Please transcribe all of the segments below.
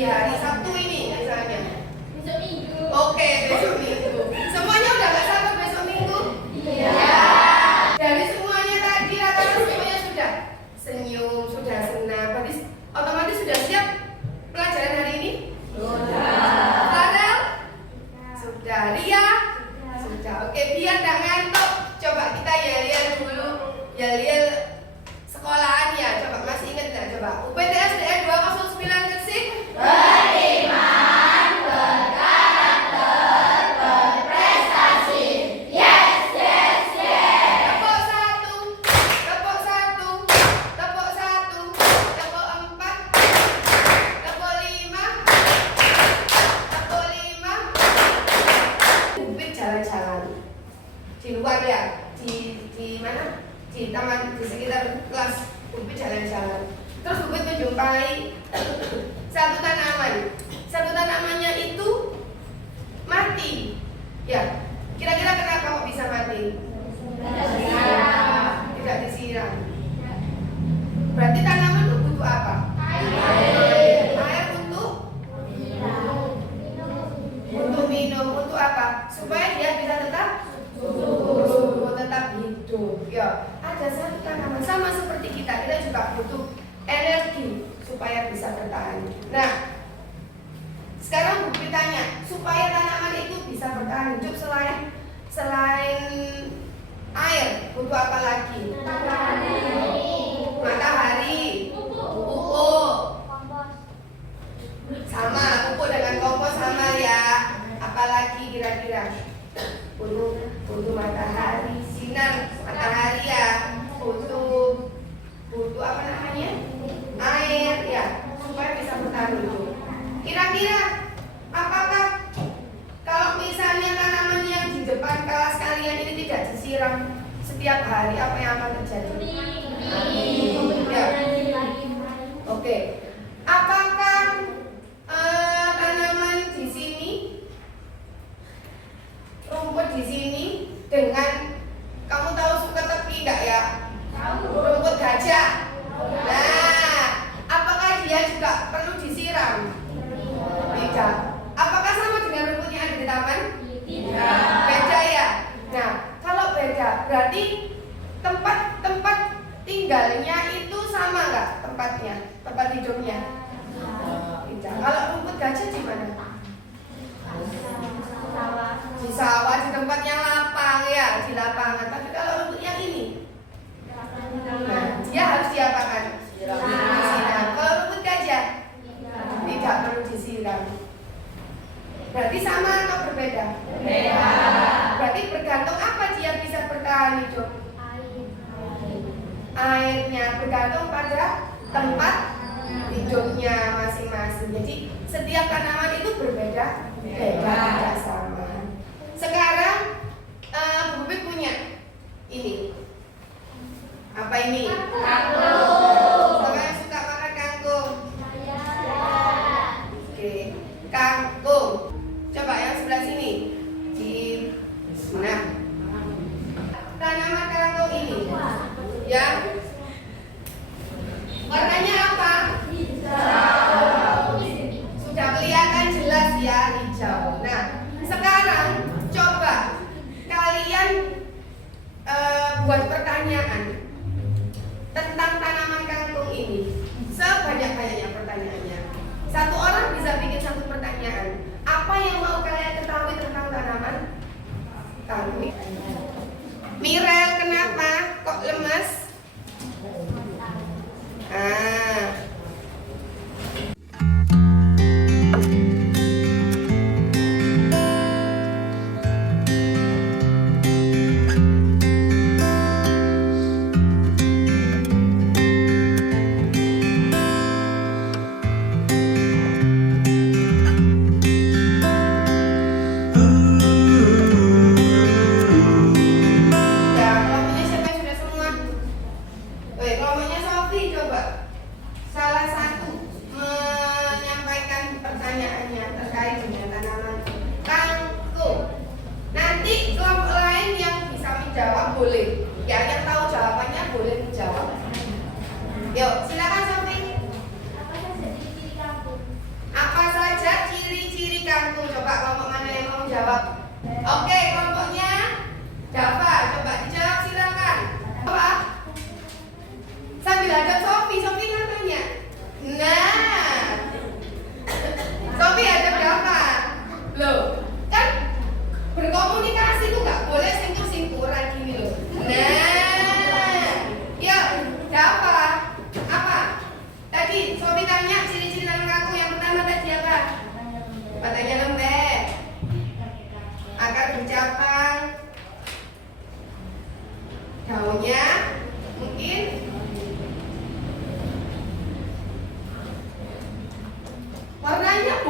di hari Sabtu ini misalnya. Besok Minggu. Oke, besok Minggu. Semuanya udah nggak sabar besok Minggu? Iya. Dari semuanya tadi rata-rata semuanya sudah senyum, sudah senang. Berarti otomatis sudah siap pelajaran hari ini? Sudah. Farel? Sudah. Ria? Sudah. Oke, biar nggak ngantuk, coba kita yel-yel dulu. Yel-yel sekolahan ya. Coba masih ingat nggak? Coba. UPTSDN 209 Gresik. Beriman, berkarakter, berprestasi. Yes, yes, yes. Tepuk satu, tepuk satu, tepuk satu, tepuk empat, tepuk lima, tepuk lima. Bukit jalan-jalan di luar ya, di mana? Di taman, di sekitar kelas. Bukit jalan-jalan. Terus Bukit menjumpai satu tanaman. Satu tanamannya itu mati. Ya, kira-kira kenapa kok bisa mati? Tidak disiram. Berarti tanaman itu butuh apa? Air untuk minum. Untuk apa? Supaya dia bisa tetap hidup. Ya, ada satu tanaman sama seperti kita juga butuh energi supaya bisa bertahan. Nah, sekarang Bu tanya, supaya tanaman itu bisa bertahan hidup selain air, butuh apa lagi? Matahari, pupuk. Sama, pupuk dengan kompos sama ya. Apalagi kira-kira? Butuh matahari, sinar matahari ya. Butuh apa namanya? Air ya, supaya bisa bertahan hidup. Kira-kira apakah kalau misalnya tanaman yang di depan kelas kalian ini tidak disiram setiap hari, apa yang akan terjadi? Ya. Oke. Apakah tanaman di sini, rumput di sini dengan kamu tahu suka tepi enggak ya? Rumput gajah. Nah, apakah dia juga perlu disiram? Tidak. Apakah sama dengan rumput yang ada di taman? Tidak. Beda ya. Nah, kalau beda berarti tempat tinggalnya itu sama nggak tempatnya, tempat hidupnya? Tidak. Kalau rumput gajah di mana? Di sawah, di tempat yang lapang ya, di lapangan. Tapi kalau rumput yang ini, nah, dia harus diapakan? Disiram. Kalau rumput gajah tidak perlu disiram. Berarti sama atau berbeda? Berbeda. Berarti bergantung apa dia bisa bertahan hidup? Airnya bergantung pada tempat hidupnya masing-masing. Jadi setiap tanaman itu berbeda, tidak sama. Sekarang Bu Bibit punya ini. Apa ini? Kangkung. Siapa yang suka makan kangkung? Oke, kangkung. Coba yang sebelah sini. Di mana? Tanaman kangkung ini. Ya. Warnanya apa? Hijau. Sudah kelihatan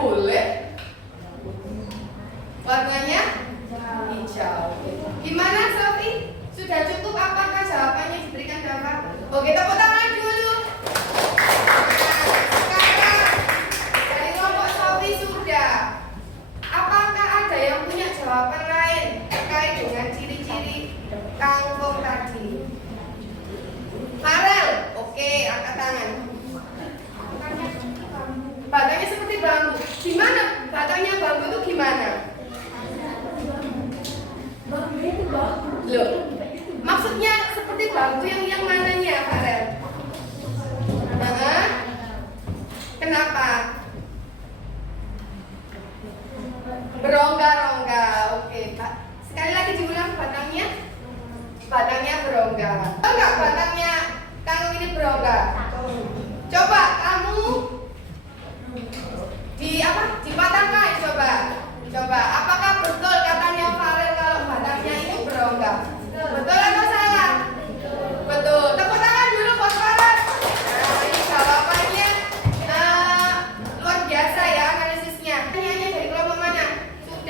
boleh. Warnanya hijau. Gimana Sofi? Sudah cukup apakah jawabannya diberikan gambar? Oke, tepuk tangan dulu. Nah, sekarang dari kelompok Sofi sudah. Apakah ada yang punya jawaban lain terkait dengan ciri-ciri kangkung tadi? Farel, oke, angkat tangan. Batangnya seperti bambu. Gimana? Batangnya bambu itu gimana? Loh, maksudnya seperti bambu yang mananya, Farel? Kenapa? Berongga-rongga. Oke, Pak. Sekali lagi diulang batangnya. Batangnya berongga. Tahu nggak batangnya kangkung ini berongga? Coba kamu dipatahkan coba. Apakah betul katanya Farel kalau batangnya itu berongga? Betul atau salah? Betul. Tepuk tangan dulu buat Farel. Nah, ini jawabannya luar biasa ya analisisnya. Pertanyaannya dari kelompok mana?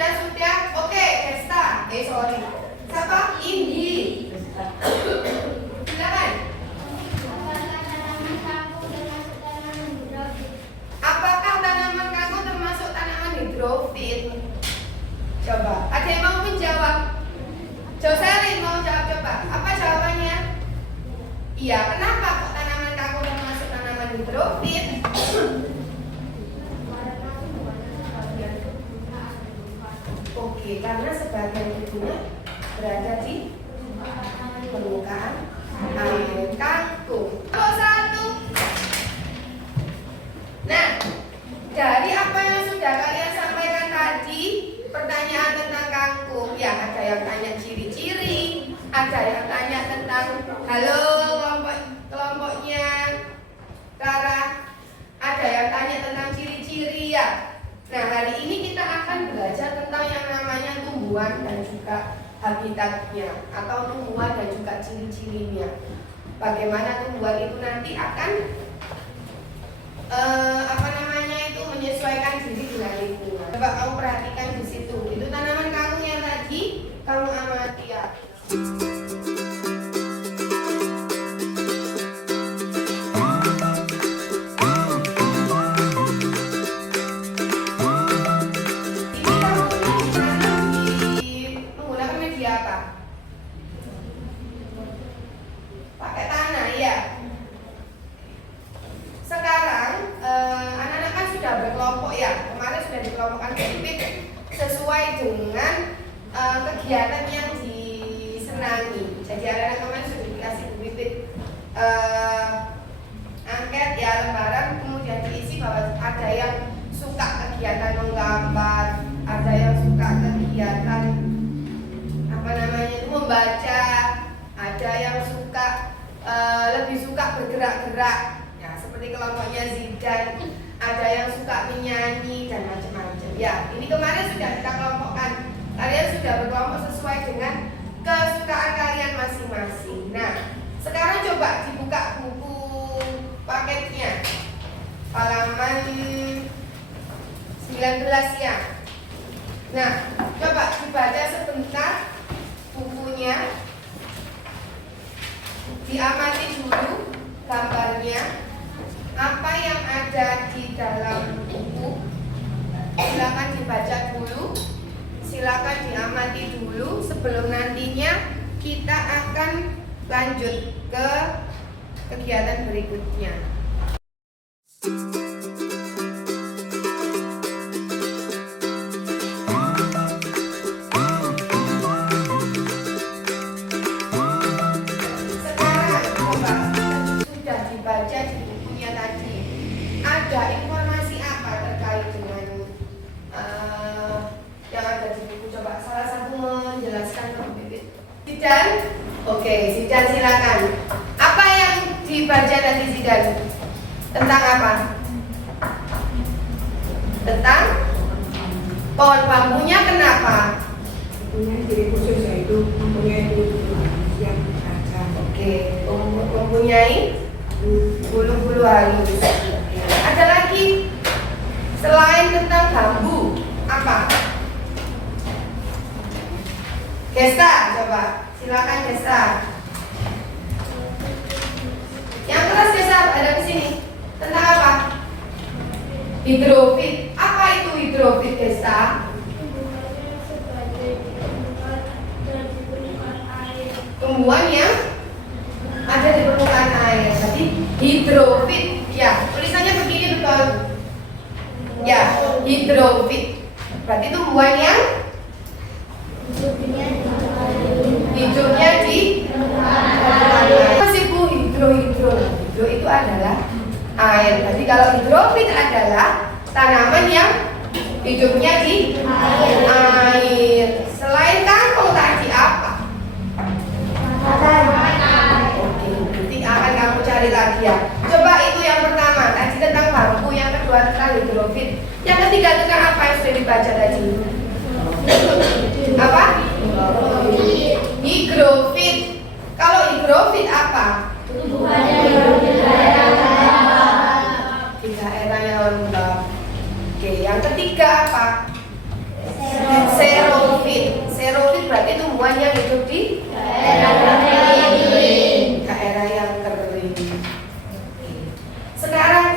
Sudah. Oke, Desta. Sorry. Siapa? Indi. Silakan. Apakah tanaman kangkung termasuk tanaman hidrofit? Coba, ada yang mau menjawab? Joselin mau jawab coba. Apa jawabannya? Iya, kenapa kok tanaman kangkung termasuk tanaman hidrofit? Oke, karena sebagian tubuhnya berada di permukaan air kangkung. Satu. Nah, dari apa yang sudah kalian sampaikan tadi, pertanyaan tentang kangkung, ya ada yang tanya ciri-ciri, ada yang tanya tentang halo kelompoknya Rara, ada yang tanya tentang ciri-ciri ya. Nah, hari ini kita akan belajar tentang yang namanya tumbuhan dan juga habitatnya atau tumbuhan dan juga ciri-cirinya. Bagaimana tumbuhan itu nanti akan menyesuaikan diri dengan lingkungan. Coba kamu perhatikan di situ. Itu tanaman kangkung yang tadi kamu amati ya. Menggunakan media apa? Pakai tanah ya. Sekarang anak-anak kan sudah berkelompok ya. Kemarin sudah dikelompokkan bibit sesuai dengan kegiatan yang disenangi. Jadi anak-anak kemarin sudah dikasih bibit angket ya, lembaran, kemudian diisi bahwa ada yang suka kegiatan menggambar, ada yang suka kegiatan membaca, ada yang suka lebih suka bergerak-gerak. Seperti kelompoknya Zidan, ada yang suka menyanyi dan macam-macam. Ya, ini kemarin sudah kita kelompokkan. Kalian sudah berkelompok sesuai dengan kesukaan kalian masing-masing. Nah, sekarang coba dibuka buku paketnya, halaman 19 ya. Nah, coba dibaca sebentar bukunya, diamati dulu gambarnya. Apa yang ada di dalam buku, silakan dibaca dulu, silakan diamati dulu sebelum nantinya kita akan lanjut ke kegiatan berikutnya. Sekarang coba sudah dibaca di bukunya tadi, ada informasi apa terkait dengan yang ada di buku? Coba salah satu menjelaskan ke Bibit. Zidan, oke, Zidan silakan. Apa yang dibaca tadi Zidan? Tentang apa? Tentang pohon bambunya kenapa? Mempunyai ciri khusus yaitu mempunyai bulu-bulu halus yang berkaca. Oke, mempunyai bulu-bulu halus. Ada lagi? Selain tentang bambu, apa? Gesta, coba. Silakan Gesta. Yang kelas Gesta ada di sini. Tentang apa? Hidrofit. Apa itu hidrofit, Gesta? Tumbuhan yang ada di permukaan air. Berarti hidrofit. Ya, tulisannya begini betul. Ya, hidrofit. Berarti tumbuhan yang hidupnya di masih Bu, hidro itu adalah air. Berarti kalau hidrofit adalah tanaman yang hidupnya di air. Selain kangkung tadi apa? Oke, nanti akan kamu cari lagi ya. Coba itu yang pertama tadi tentang bambu, yang kedua tentang hidrofit, yang ketiga tentang apa yang sudah dibaca tadi? Apa? Higrofit. Kalau higrofit apa? Di daerah yang lembab. Oke, yang ketiga apa? Xerofit. Xerofit berarti tumbuhan yang hidup di daerah yang kering. Sekarang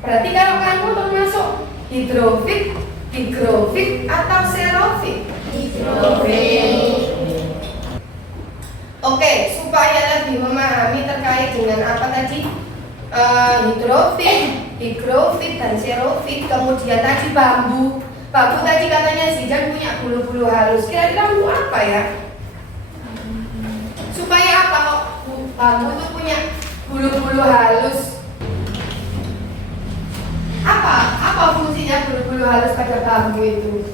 berarti kalau kamu termasuk hidrofit, higrofit atau xerofit? Oke, supaya lebih memahami terkait dengan apa tadi hidrofit, higrofit dan xerofit, kemudian tadi bambu. Bambu tadi katanya Zidan punya bulu-bulu halus. Kira-kira bambu apa ya? Supaya apa kok bambu itu punya bulu-bulu halus? Apa fungsinya bulu-bulu halus pada bambu itu?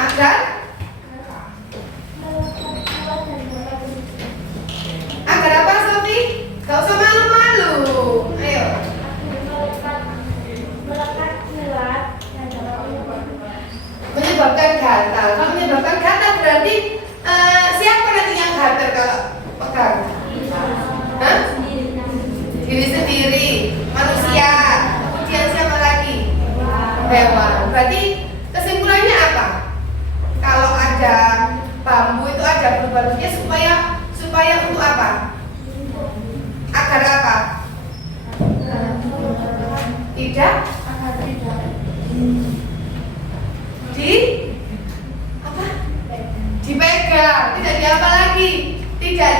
Agar apa, Sofi? Gak usah malu-malu. Ayo. Menyebabkan gatal. Kalau menyebabkan gatal berarti siapa nanti yang gatal kalau pegang? Hah? Diri sendiri, manusia. Kemudian siapa lagi? Hewan. Berarti kesimpulannya apa? Kalau ada bambu itu ada bulu-bulunya supaya untuk apa? Agar apa? Tidak di apa? Dipegang, tidak di apa lagi? Tidak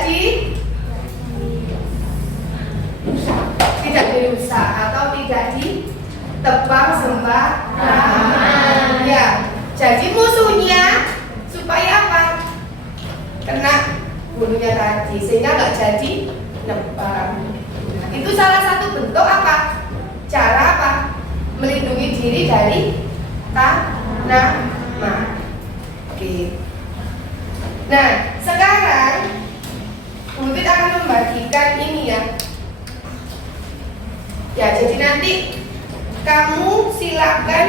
dirusak atau tidak ditebang sembarangan. Ya. Jadi musuhnya supaya apa? Kena bulunya tadi sehingga nggak jadi nebang. Itu salah satu bentuk apa? Cara apa? Melindungi diri dari tanaman. Oke. Nah, sekarang Bu Fit akan membagikan ini ya. Ya, jadi nanti kamu silakan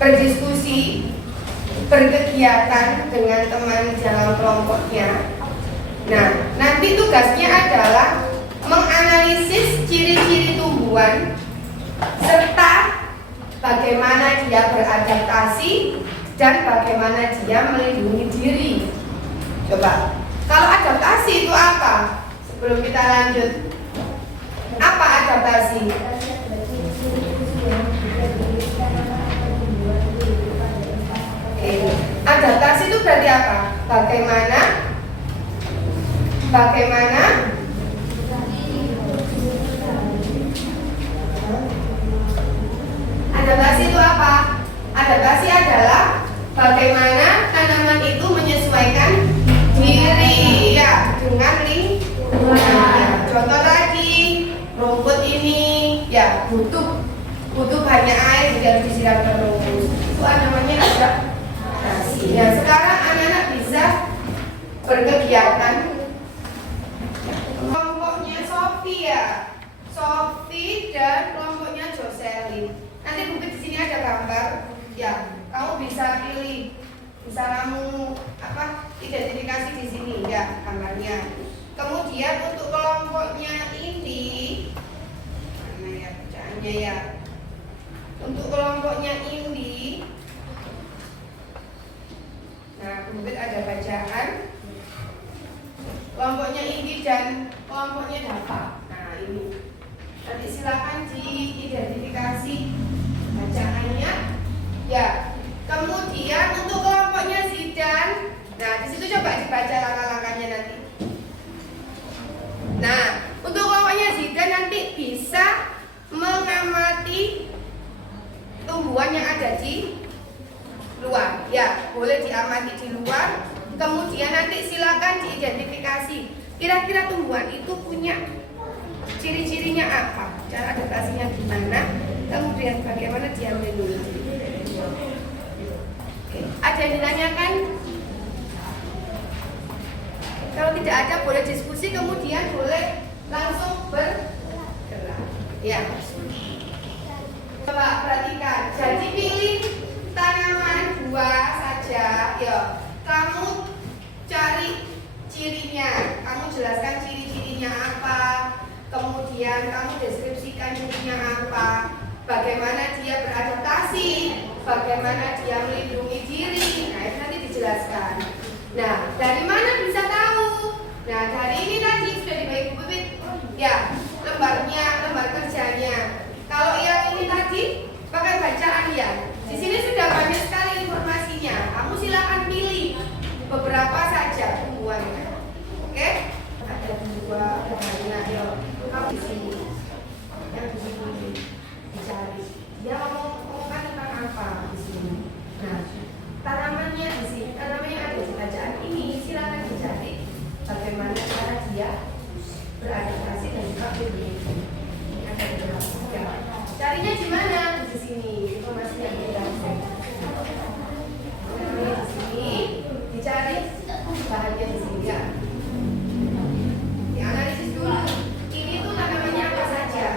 berdiskusi, berkegiatan dengan teman dalam kelompoknya. Nah, nanti tugasnya adalah menganalisis ciri-ciri tumbuhan serta bagaimana dia beradaptasi dan bagaimana dia melindungi diri. Coba, kalau adaptasi itu apa? Sebelum kita lanjut, apa adaptasi? Adaptasi itu berarti apa? Bagaimana adaptasi itu apa? Adaptasi adalah bagaimana tanaman itu menyesuaikan diri ya dengan lingkungan. Contoh tadi rumput ini ya butuh banyak air, jadi harus disiram terus. Itu namanya adaptasi. Ya, sekarang anak-anak bisa berkegiatan. Kelompoknya Sofi ya, Sofi dan kelompoknya Joselin. Nanti buku di sini ada gambar. Ya, kamu bisa pilih, bisa kamu identifikasi di sini ya gambarnya. Kemudian untuk kelompoknya ini, mana ya bacaannya? kelompoknya ya. Untuk kelompoknya Indi, nah kemudian ada bacaan. Kelompoknya Indi dan kelompoknya Dava. Nah ini, nanti silakan diidentifikasi bacaannya. Ya, kemudian untuk kelompoknya Zidan, nah di situ coba dibaca langkah-langkahnya nanti. Nah, untuk kelompoknya Zidan nanti bisa mengamati tumbuhan yang ada di luar. Ya, boleh diamati di luar. Kemudian nanti silakan diidentifikasi. Kira-kira tumbuhan itu punya ciri-cirinya apa? Cara adaptasinya gimana? Kemudian bagaimana dia melindungi. Oke. Ada yang ditanyakan? Kalau tidak ada boleh diskusi, kemudian boleh langsung bergerak. Ya. Coba perhatikan. Jadi pilih tanaman buah saja. Ya. Kamu cari cirinya. Kamu jelaskan ciri-cirinya apa. Kemudian kamu deskripsikan cirinya apa. Bagaimana dia beradaptasi. Bagaimana dia melindungi diri. Nah itu nanti dijelaskan. Nah dari mana bisa tahu? Nah dari ini tadi sudah dibagi Bu Pipit. Ya, lembarnya, lembar kerjanya. Kalau yang ini tadi pakai bacaan ya. Di sini sudah banyak sekali informasinya. Kamu silakan pilih beberapa saja tumbuhannya. Oke? Ada dua, ada banyak. Yo, kamu di sini. Yang di sini dicari. Dia ngomongkan tentang apa di sini. Nah, tanamannya di sini, tanamannya ada di bacaan ini. Silakan dicari bagaimana cara dia beradaptasi dan juga melindungi. Ini ada beberapa. Carinya di mana? Di sini. Informasinya dijelaskan. Namanya di sini. Dicari bahannya di sini ya. Dianalisis dulu. Ini tuh tanamannya apa saja?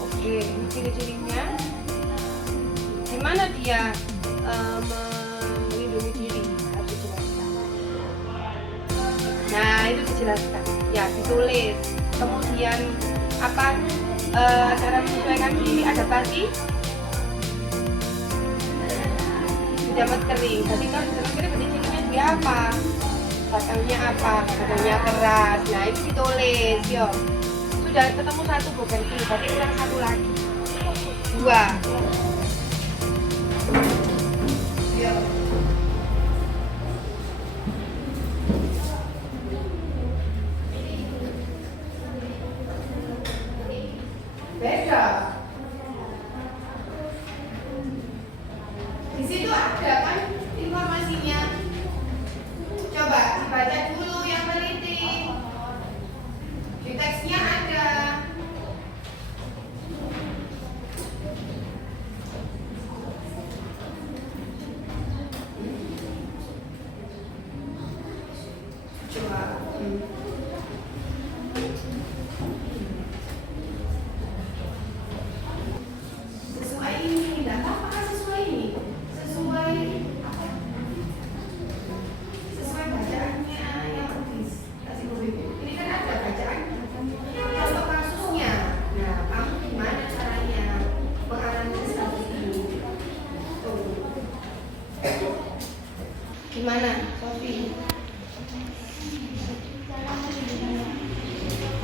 Oke, ini ciri-cirinya. Gimana dia melindungi diri? Harus dijelaskan. Nah, itu dijelaskan. Ya, ditulis. Kemudian apa? Cara menyesuaikan diri, adaptasi. Dijamat kering. Jadi kalau dijamat kering berarti cirinya dia apa? Batangnya apa? Batangnya keras. Nah, itu ditulis. Yo. Sudah ketemu satu bukan ini, berarti kurang satu lagi. Dua. Ya. Beda. Di situ ada kan informasinya. Coba dibaca dulu yang teliti. Di teksnya ada.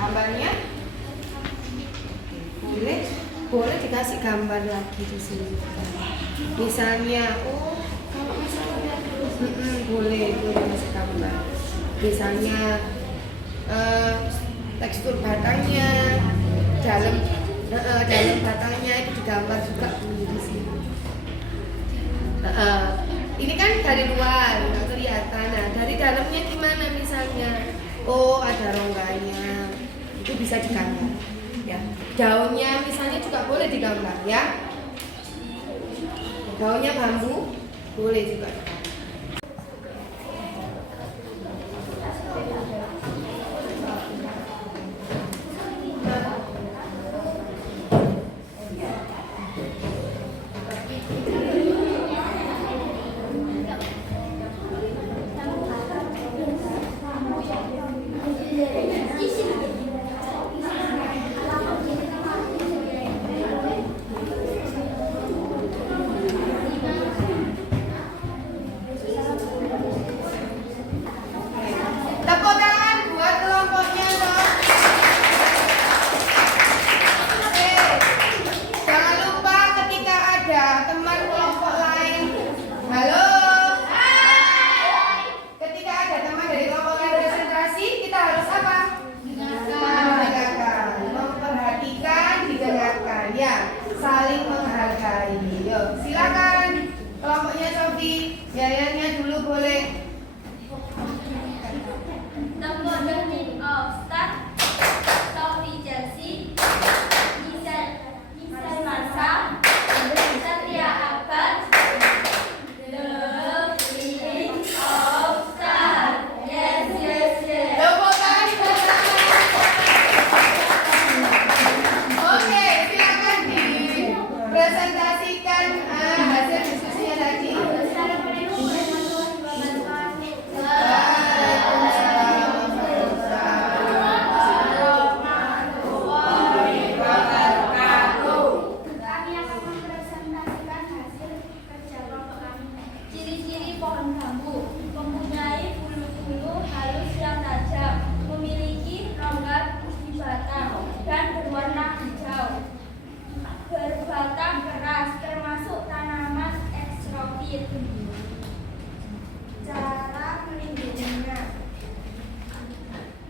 gambarnya? Boleh dikasih gambar lagi di sini. Misalnya, kalau misalnya boleh kasih gambar. Misalnya tekstur batangnya, dalam batangnya itu digambar juga di sini. Ini kan dari luar nggak kelihatan. Nah, dari dalamnya gimana misalnya? Oh, ada rongganya, itu bisa digambar. Ya, daunnya misalnya juga boleh digambar ya. Daunnya bambu boleh juga. Tepuk tangan buat kelompoknya dong. Oke. Jangan lupa ketika ada teman kelompok lain. Halo. Ketika ada teman dari kelompok lain presentasi, kita harus apa? Mendengarkan. Memperhatikan, didengarkan. Ya, saling menghargai. Yuk, silakan. Kelompoknya Sofi, Yayannya dulu boleh. The modeling of Star, Sophie Chelsea, Nissan Marsa, Satria Abbas, The meaning of Star. Yes. Tepuk tangan. Oke, silakan dipresentasikan hasil diskusinya tadi. Kami akan mempresentasikan hasil kerja kelompok kami. Ciri-ciri pohon bambu: mempunyai bulu-bulu halus yang tajam, memiliki rongga di batang dan berwarna hijau, berbatang keras, termasuk tanaman ekstrofit. Cara melindunginya: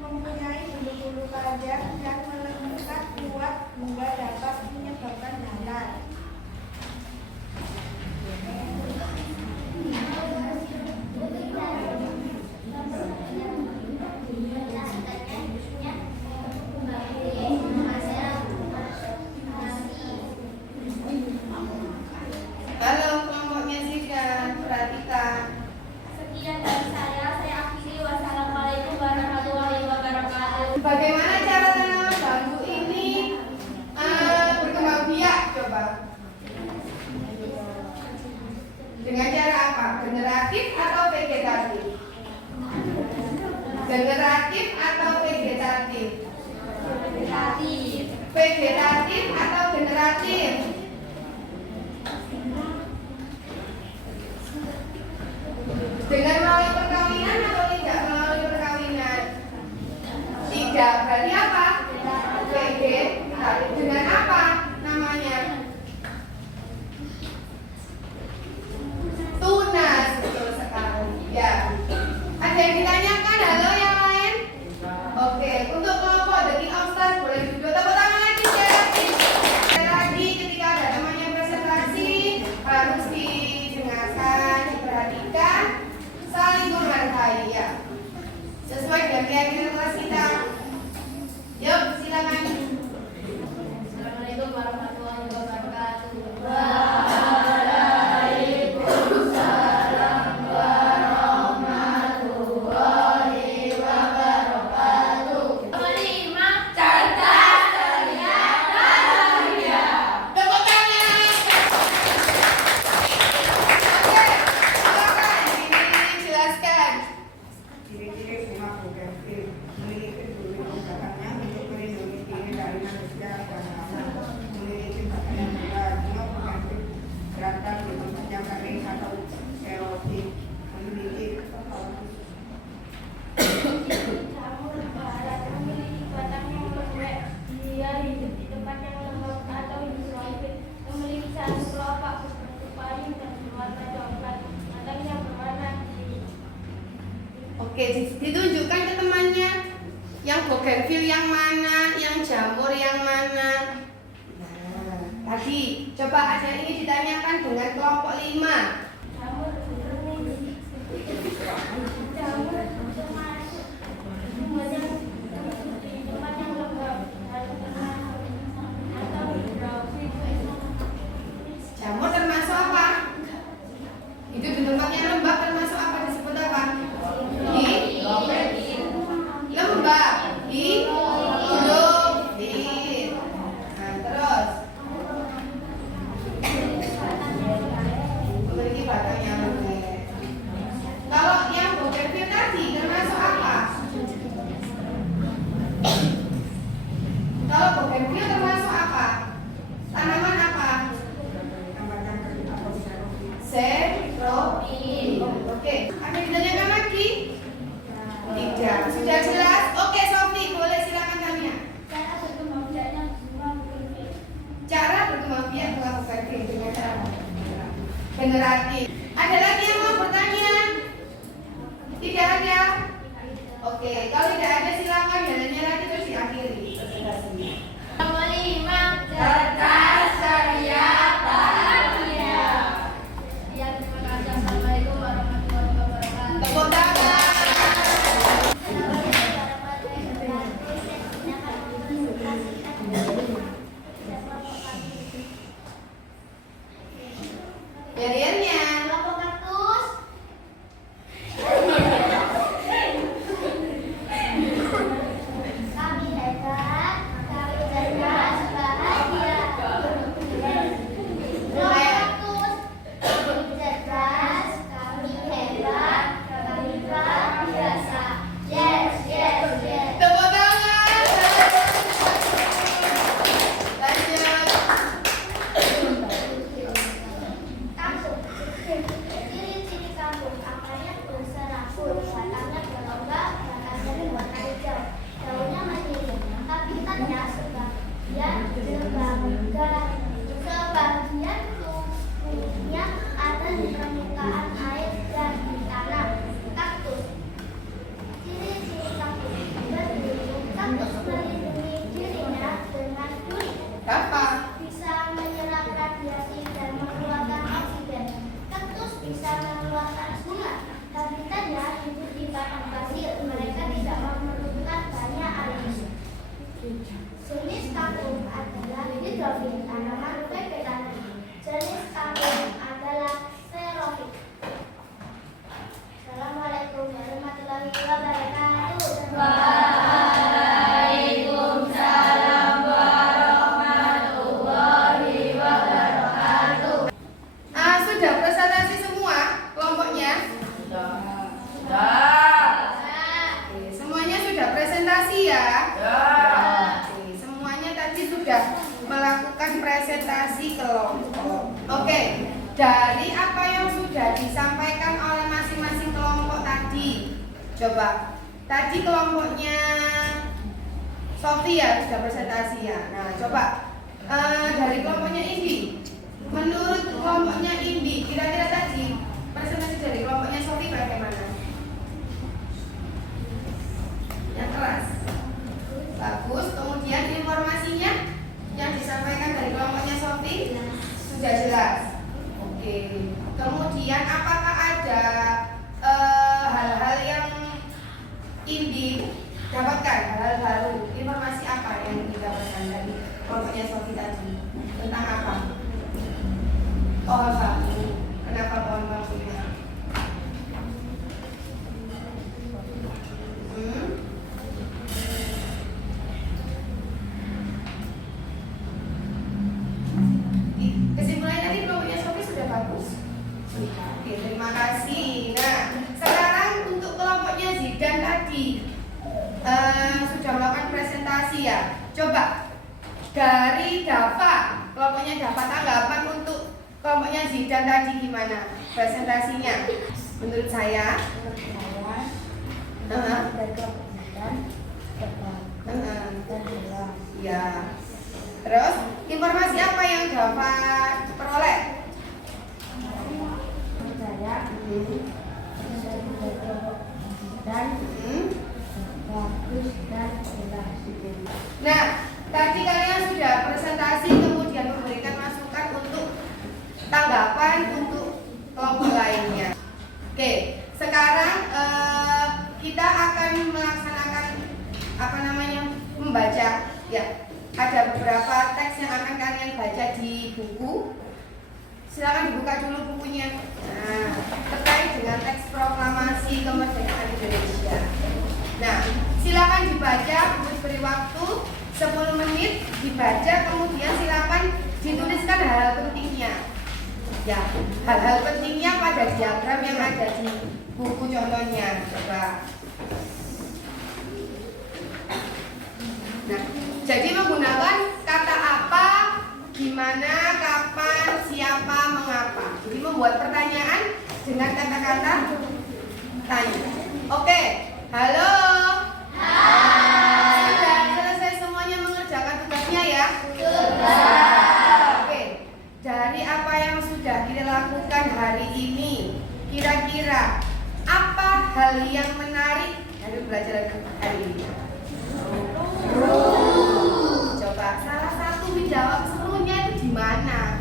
mempunyai bulu-bulu panjang dan melengkap kuat hingga dapat menyebabkan dalan. Halo, kelompoknya Zika, perhatikan. Sekian dari saya akhiri. Wassalamualaikum warahmatullahi wabarakatuh. Bagaimana cara tanam bambu ini berkembang biak? Coba. Dengan cara apa? Generatif atau vegetatif? Generatif atau vegetatif? Vegetatif atau generatif? Dengan melalui perkawinan atau tidak melalui perkawinan? Tidak, berarti apa? Vegetatif. Dengan apa namanya? Tunas, betul sekali. Ya. Ada yang ditanyakan? Halo yang lain? Oke, untuk kelompok The King of Stars boleh duduk. Tepuk tangan lagi sekali lagi. Ketika ada temannya presentasi harus didengarkan, diperhatikan, saling menghargai ya. Sesuai dengan keyakinan kelas kita. Yuk, silakan. bougainville yang mana, yang jamur yang mana? Nah, tadi coba aja ini ditanyakan dengan kelompok 5. Jamur termasuk apa? Itu di tempatnya lembab termasuk apa? Disebut apa? Lembab, hidrofil. Nah, terus memiliki batang yang lembek. Kalau yang bougainville tadi termasuk apa? Kalau bougainville termasuk apa? Tanaman apa? Xerophyll. Oke, ada ditanyakan lagi? Tidak. Sudah jelas? Oke, Sofi, boleh silakan tanya. Cara berkembang biak melakukan dengan cara generatif. Ada lagi yang mau bertanya? Tidak ada? Oke, kalau tidak ada silakan jalannya lagi terus diakhiri presentasinya. Kertas ceria bahagia. Ya, terima kasih. Assalamualaikum warahmatullahi wabarakatuh. Tepuk tangan. Jadiannya Kelompok kaktus. Kami hebat, kami cerdas, bahagia. Kelompok kaktus. Kami cerdas, kami hebat, kami luar biasa. Yes, yes, yes. tepuk tangan. Lanjut. Kampung. Ciri-ciri kampung akarnya berserabut, batangnya berlobak, batangnya berwarna hijau, daunnya menyiring, habitatnya sebagian sebagian tubuhnya ada di permukaan air dan di tanah. Kaktus. Ciri-ciri kaktus berbulu. Kaktus melindungi dirinya dengan duri. Apa? Bisa menyerap radiasi dan mengeluarkan oksigen. Kaktus bisa mengeluarkan bunga. Habitatnya hidup di padang pasir. Mereka tidak memerlukan banyak air. Jenis kaktus adalah hidrofil, tanaman vegetatif. Jenis kaktus adalah xerophyll. Assalamualaikum warahmatullahi wabarakatuh. Waalaikumsalam warahmatullahi wabarakatuh. Sudah presentasi semua kelompoknya? Oke, semuanya sudah presentasi ya? Oke, semuanya tadi sudah melakukan presentasi kelompok. Oke, dari apa yang sudah disampaikan oleh masing-masing kelompok tadi, coba tadi kelompoknya Sofi ya sudah presentasi ya. Nah, coba dari kelompoknya Indi, menurut kelompoknya Indi, kira-kira tadi presentasi dari kelompoknya Sofi bagaimana? Yang keras, bagus. Kemudian informasinya yang disampaikan dari kelompoknya Sofi sudah jelas. Oke. Kemudian apakah ada hal-hal yang Indi dapatkan, hal-hal baru, informasi apa yang didapatkan dari kelompoknya Sofi tadi tentang apa? Pohon bambu. Kenapa pohon bambunya? Kesimpulannya tadi kelompoknya Sofi sudah bagus. Oke, terima kasih. Nah, sekarang untuk kelompoknya Zidan tadi sudah melakukan presentasi ya. Coba dari Dava, kelompoknya Dava tanggapan untuk kelompoknya Zidan tadi gimana presentasinya? Menurut saya, ya. Terus informasi apa yang dapat peroleh? Dan bagus dan bebas. Nah, tadi kalian sudah presentasi kemudian memberikan masukan untuk tanggapan untuk kelompok lainnya. Oke, sekarang kita akan melaksanakan membaca ya. Ada beberapa teks yang akan kalian baca di buku. Silakan dibuka dulu bukunya. Nah, terkait dengan teks proklamasi kemerdekaan Indonesia. Nah, silakan dibaca, beri waktu 10 menit dibaca, kemudian silakan dituliskan hal-hal pentingnya. Ya, hal-hal pentingnya pada diagram yang ada di buku contohnya. Coba. Nah, jadi menggunakan kata apa, gimana, kapan, siapa, mengapa. Jadi membuat pertanyaan dengan kata-kata tanya. Oke, halo. Hai. Sudah selesai semuanya mengerjakan tugasnya ya? Sudah. Oke, dari apa yang sudah kita lakukan hari ini, kira-kira apa hal yang menarik dari belajar hari ini? Coba salah satu menjawab serunya itu di mana?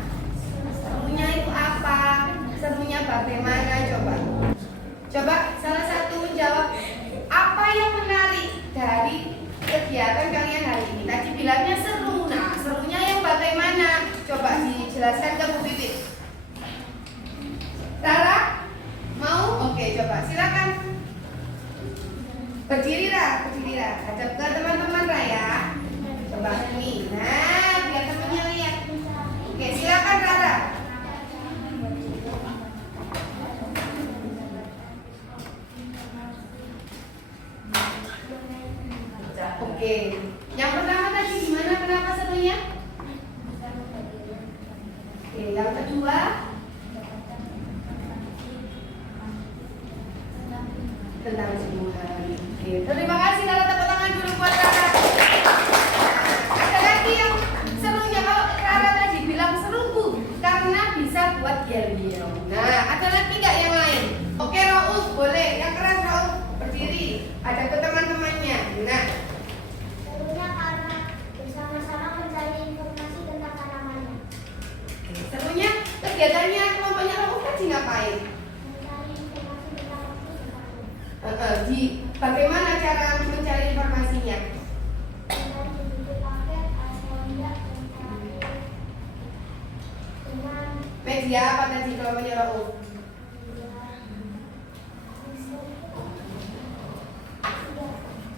Serunya itu apa? Serunya bagaimana? Coba salah satu menjawab apa yang menarik dari kegiatan kalian hari ini. Tadi bilangnya seru. Nah, serunya yang bagaimana? Coba dijelaskan ke Bu Pipit. Tara, mau? Oke, coba silakan. Berdiri lah. Hadap ke teman-teman Raya. Coba ini. Nah, biar temannya lihat. Oke, silakan Rara. Oke. Yang pertama tadi gimana? Kenapa serunya? Oke, yang kedua tentang Tuhan. Oke, terima kasih. Kalau tepuk tangan dulu buat Rara. Ada lagi yang serunya. Kalau Rara tadi bilang seru Bu, karena bisa buat yel-yel. Nah, ada lagi nggak yang lain? Oke, Rauf boleh. Yang keras Rauf berdiri. Ada ke teman-temannya. Nah, Serunya karena bersama-sama mencari informasi tentang tanamannya. serunya kegiatannya kelompoknya Rauf tadi ngapain? Mencari informasi tentang waktu sekarang. Di bagaimana cara mencari informasinya? Dengan begitu paket atau enggak dengan Media apa tadi kelompoknya Rauf?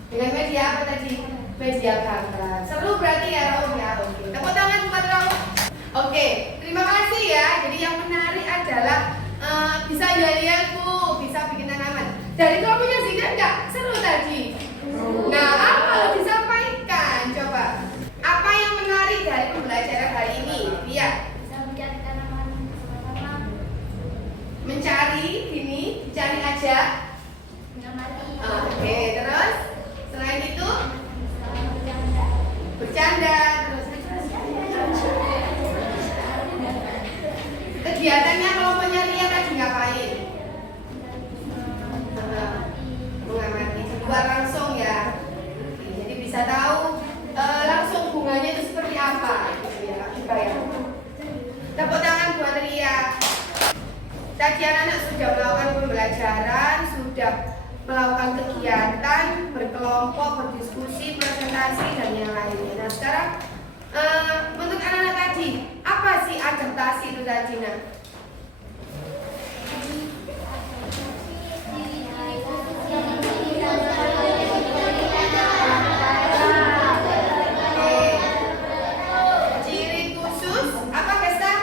Dengan media apa tadi? Media gambar. Seru berarti ya Rauf ya. Oke. Tepuk tangan buat Rauf. Oke, terima kasih ya. Jadi yang menarik adalah bisa yel-yel Bu, bisa bikin tanaman. Dari kelompoknya Zikir enggak? Seru tadi. Nah, apa disampaikan? Coba. Apa yang menarik dari pembelajaran hari ini? Lihat. bisa mencari tanaman bersama-sama. Mencari ini, cari aja. Mengamati. Oke, terus selain itu Bercanda. bercanda terus kegiatannya kelompoknya Ria tadi ngapain? Mengamati juga langsung ya. Oke, jadi bisa tahu langsung bunganya itu seperti apa gitu ya. Kita ya. Tepuk tangan buat Ria. Tadi anak-anak sudah melakukan pembelajaran, sudah melakukan kegiatan, berkelompok, berdiskusi, presentasi, dan yang lainnya. Nah, sekarang untuk anak-anak tadi, apa sih adaptasi itu tadi? Nah, ciri khusus apa Gesta?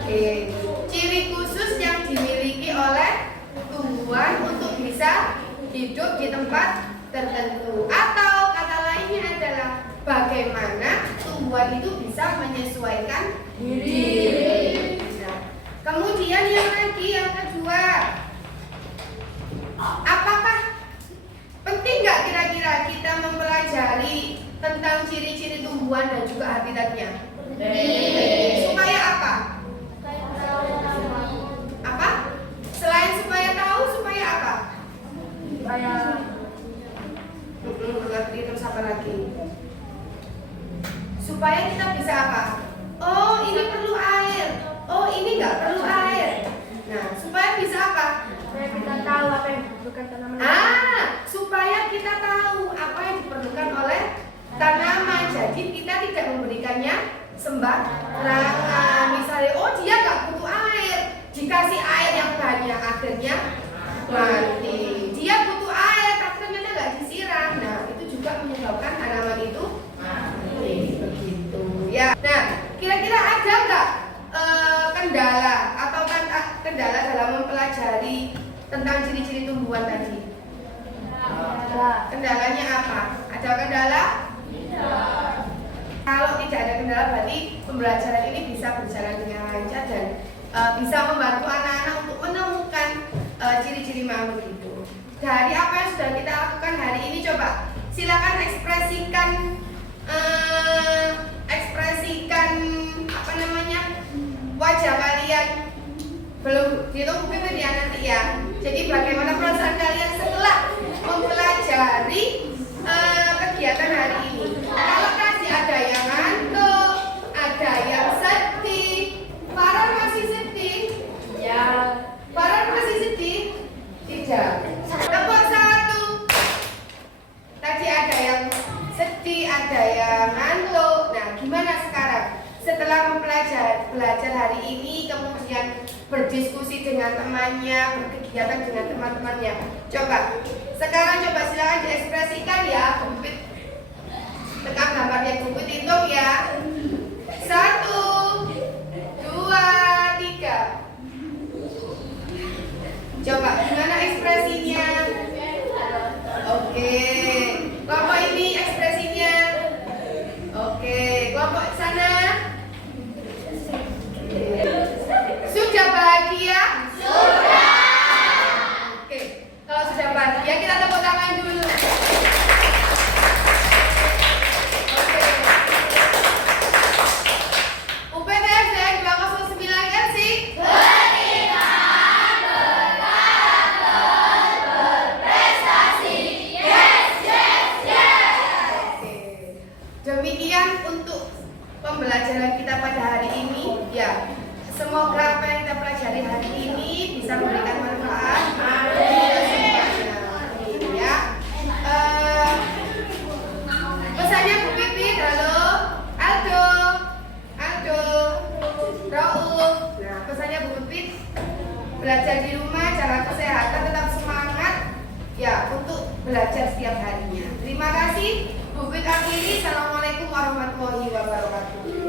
Oke, ciri khusus yang dimiliki oleh tumbuhan untuk bisa hidup di tempat tertentu, atau kata lainnya adalah bagaimana tumbuhan itu bisa menyesuaikan diri. Nah, kemudian yang kedua, apakah penting nggak kira-kira kita mempelajari tentang ciri-ciri tumbuhan dan juga habitatnya? Supaya apa? Apa? Supaya kita tahu apa yang diperlukan oleh tanaman. Jadi kita tidak memberikannya sembarangan. Misalnya, oh dia nggak butuh air, dikasih air yang banyak akhirnya mati. Dia butuh air tapi ternyata nggak disiram. Nah itu juga menyebabkan tanaman itu mati. Begitu ya. Nah kira-kira ada nggak kendala atau kendala dalam mempelajari tentang ciri-ciri tumbuhan tadi? Kendalanya apa? Ada kendala? Tidak. Kalau tidak ada kendala berarti pembelajaran ini bisa berjalan dengan lancar dan bisa membantu anak-anak untuk menemukan ciri-ciri makhluk itu. Dari apa yang sudah kita lakukan hari ini, coba silakan ekspresikan apa namanya wajah kalian. Belum dihitung mungkin ya nanti ya. Jadi bagaimana perasaan kalian setelah mempelajari kegiatan hari ini? Kalau tadi ada yang ngantuk, ada yang sedih. Farhan masih sedih? Ya. Farhan masih sedih? Tidak. Tepuk satu. Tadi ada yang sedih, ada yang ngantuk. Nah, gimana sekarang? Setelah belajar hari ini, kemudian berdiskusi dengan temannya, berkegiatan dengan teman-temannya. Coba, sekarang coba silakan diekspresikan ya, Bupit. Tekan gambarnya Bupit, hitung ya. 1, 2, 3. Coba, gimana ekspresinya? Oke, kelompok ini ekspresinya. Oke, kelompok sana. Sudah bahagia? Sudah. Oke, kalau sudah bahagia kita tepuk tangan dulu. Oke. UPTFD 209 RC. Demikian untuk pembelajaran kita pada hari ini ya. Semoga apa yang kita pelajari hari ini bisa memberikan manfaat. Amin ya. Pesannya Bu Pipit, halo Aldo, Raul. Nah, pesannya Bu Pipit, belajar di rumah, jaga kesehatan, tetap semangat ya untuk belajar setiap harinya. Terima kasih. Bu Pipit akhiri. Assalamualaikum warahmatullahi wabarakatuh.